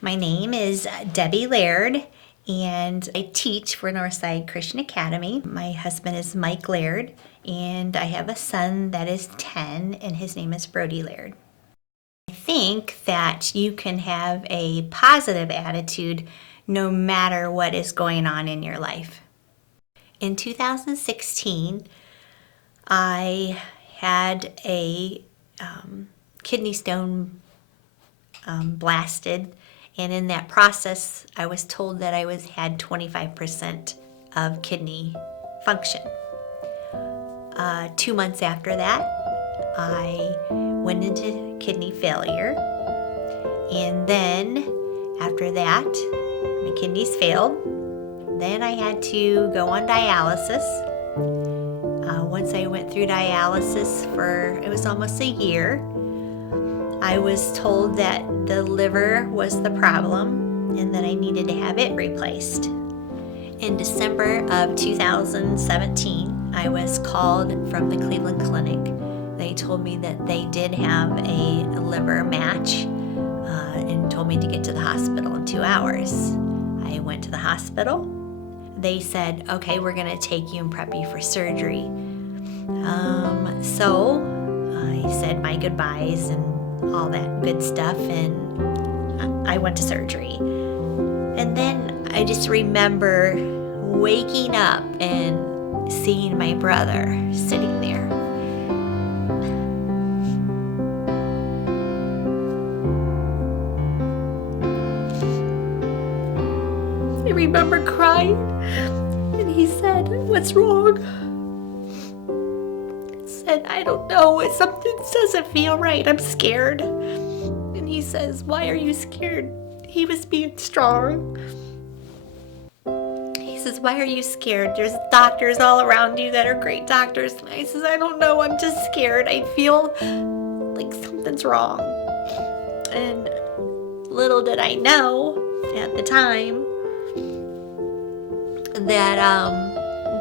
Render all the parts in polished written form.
My name is Debbie Laird, and I teach for Northside Christian Academy. My husband is Mike Laird, and I have a son that is 10, and his name is Brody Laird. I think that you can have a positive attitude no matter what is going on in your life. In 2016, I had a kidney stone blasted, and in that process I was told that I had 25% of kidney function. 2 months after that, I went into kidney failure, and then after that my kidneys failed. Then I had to go on dialysis. Once I went through dialysis it was almost a year, I was told that the liver was the problem and that I needed to have it replaced. In December of 2017, I was called from the Cleveland Clinic. They told me that they did have a liver match and told me to get to the hospital in 2 hours. I went to the hospital. They said, okay, we're going to take you and prep you for surgery. So I said my goodbyes and all that good stuff, and I went to surgery. And then I just remember waking up and seeing my brother sitting there. I remember crying, and he said, "What's wrong?" I said, "I don't know, something doesn't feel right, I'm scared." And he says, "Why are you scared?" He was being strong. He says, "Why are you scared? There's doctors all around you that are great doctors." And I says, "I don't know, I'm just scared. I feel like something's wrong." And little did I know at the time that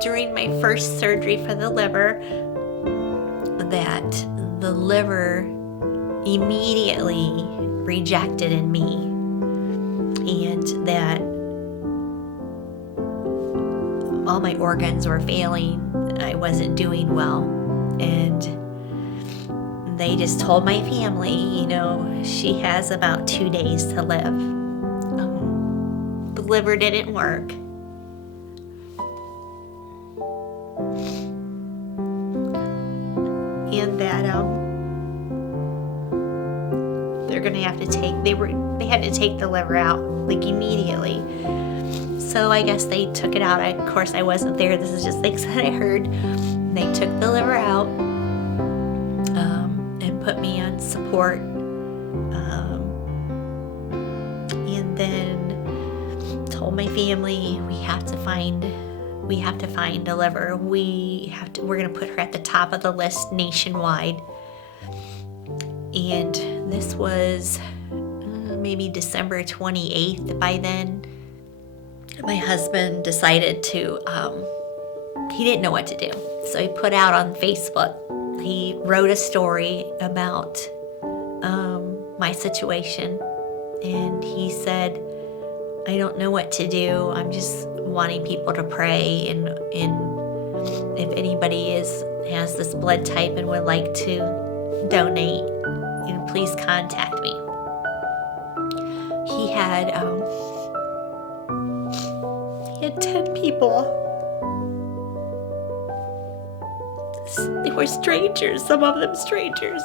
during my first surgery for the liver, that the liver immediately rejected in me, and that all my organs were failing. I wasn't doing well, and they just told my family, she has about 2 days to live. The liver didn't work. And that they're gonna have to they had to take the liver out like immediately. So I guess they took it out. Of course I wasn't there. This is just things that I heard. They took the liver out and put me on support, and then told my family, we have to find a liver. We're gonna put her at the top of the list nationwide. And this was maybe December 28th. By then, my husband decided to, he didn't know what to do. So he put out on Facebook, he wrote a story about my situation. And he said, "I don't know what to do. I'm just wanting people to pray, and if anybody has this blood type and would like to donate, please contact me." He had 10 people. They were strangers, some of them strangers.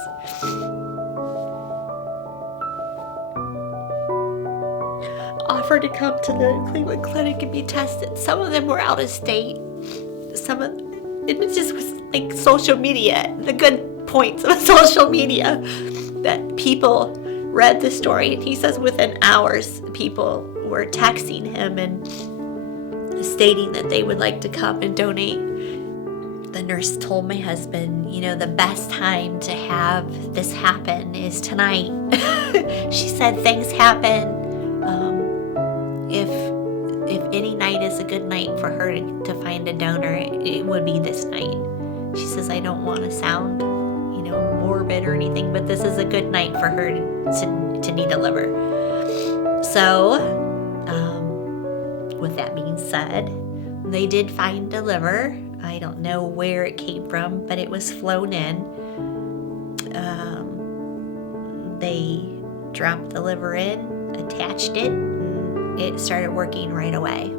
Offered to come to the Cleveland Clinic and be tested. Some of them were out of state. It just was like social media, the good points of social media, that people read the story. And he says within hours, people were texting him and stating that they would like to come and donate. The nurse told my husband, the best time to have this happen is tonight. She said things happen. If any night is a good night for her to find a donor, it would be this night. She says, "I don't want to sound, morbid or anything, but this is a good night for her to need a liver." So, with that being said, they did find a liver. I don't know where it came from, but it was flown in. They dropped the liver in, attached it, and it started working right away.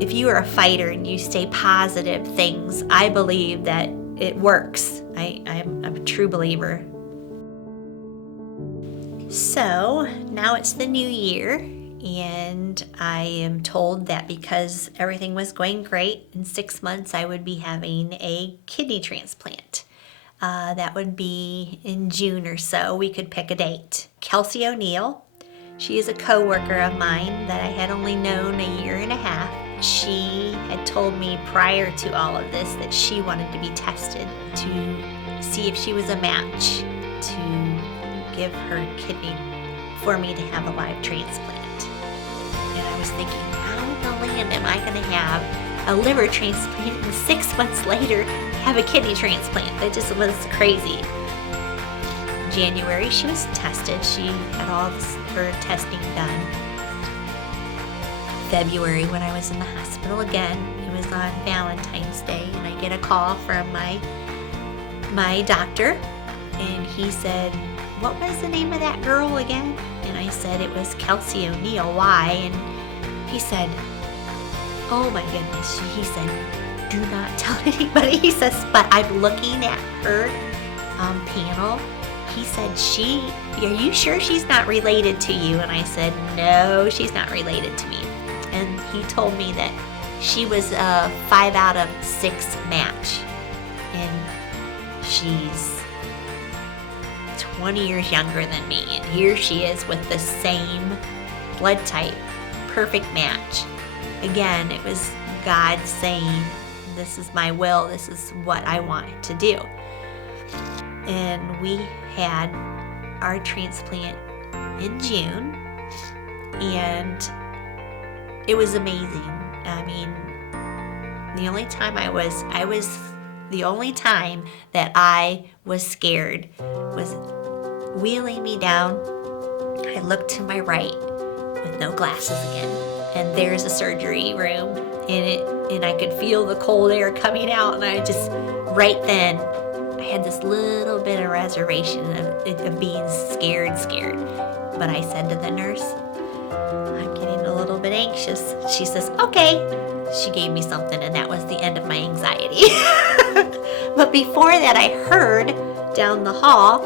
If you are a fighter and you say positive things, I believe that it works. I'm a true believer. So now it's the new year, and I am told that because everything was going great, in 6 months I would be having a kidney transplant. That would be in June or so. We could pick a date. Kelsey O'Neill, she is a co-worker of mine that I had only known a year and a half. She had told me prior to all of this that she wanted to be tested to see if she was a match to give her kidney for me to have a live transplant. And I was thinking, how in the land am I going to have a liver transplant and 6 months later have a kidney transplant? That just was crazy. January, she was tested. She had all her testing done. February, when I was in the hospital again, it was on Valentine's Day, and I get a call from my doctor, and he said, "What was the name of that girl again?" And I said, "It was Kelsey O'Neill. Why?" And he said, "Oh my goodness." He said, "Do not tell anybody." He says, "But I'm looking at her panel." He said, "Are you sure she's not related to you?" And I said, "No, she's not related to me." And he told me that she was a 5 out of 6 match. And she's 20 years younger than me. And here she is with the same blood type. Perfect match. Again, it was God saying, this is my will. This is what I want to do. And we had our transplant in June. And it was amazing. I mean, the only time the only time that I was scared was wheeling me down. I looked to my right with no glasses again, and there's a surgery room in it, and I could feel the cold air coming out, and I just, right then, I had this little bit of reservation of being scared. But I said to the nurse, "I'm getting a little bit anxious." She says, "Okay." She gave me something, and that was the end of my anxiety. But before that, I heard down the hall,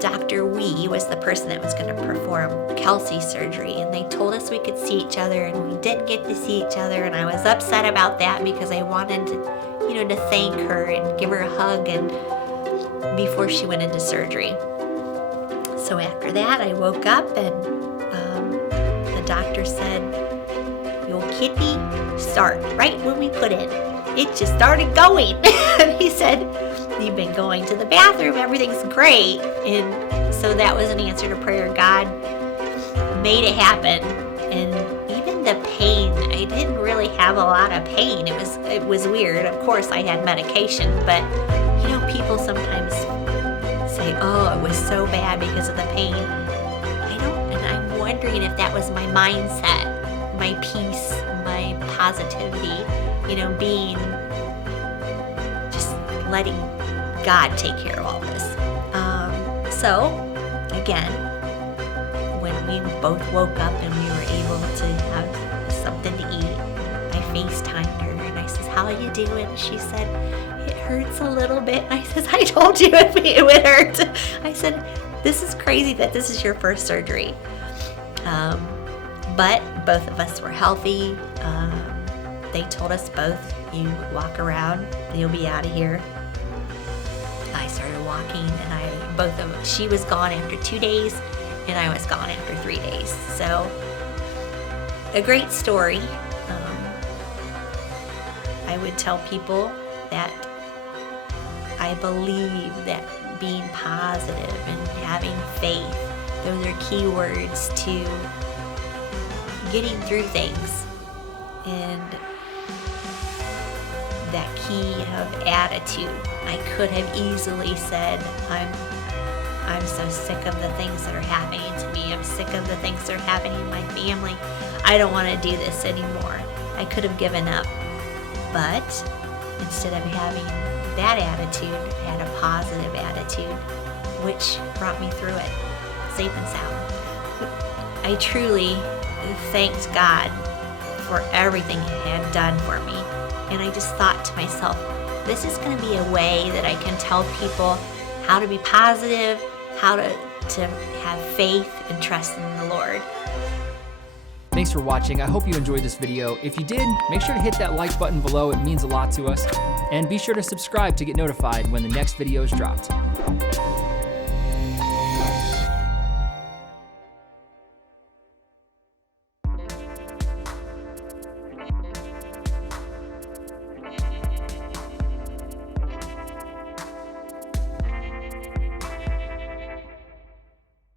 Dr. Wee was the person that was going to perform Kelsey's surgery, and they told us we could see each other, and we didn't get to see each other, and I was upset about that because I wanted to thank her and give her a hug and before she went into surgery. So after that, I woke up, and the doctor said, "Your kidney start right when we put it. It just started going." And he said, "You've been going to the bathroom, everything's great." And so that was an answer to prayer. God made it happen. And even the pain, I didn't really have a lot of pain. It was weird. Of course, I had medication, but people sometimes say, "Oh, it was so bad because of the pain." And I'm wondering if that was my mindset, my peace, my positivity, being, just letting God take care of all this. So, again, when we both woke up and we were able to have something to eat, I FaceTimed her and I says, "How are you doing?" She said, "It hurts a little bit." I says, "I told you it would hurt." I said, "This is crazy that this is your first surgery." But both of us were healthy. They told us both, "You walk around, you'll be out of here." I started walking, and she was gone after 2 days, and I was gone after 3 days. So, a great story. I would tell people that I believe that being positive and having faith, those are key words to getting through things. And that key of attitude. I could have easily said, I'm so sick of the things that are happening to me. I'm sick of the things that are happening in my family. I don't want to do this anymore. I could have given up. But instead of having that attitude, I had a positive attitude, which brought me through it, safe and sound. I truly thanked God for everything He had done for me. And I just thought to myself, this is going to be a way that I can tell people how to be positive, how to have faith and trust in the Lord. Thanks for watching. I hope you enjoyed this video. If you did, make sure to hit that like button below. It means a lot to us. And be sure to subscribe to get notified when the next video is dropped.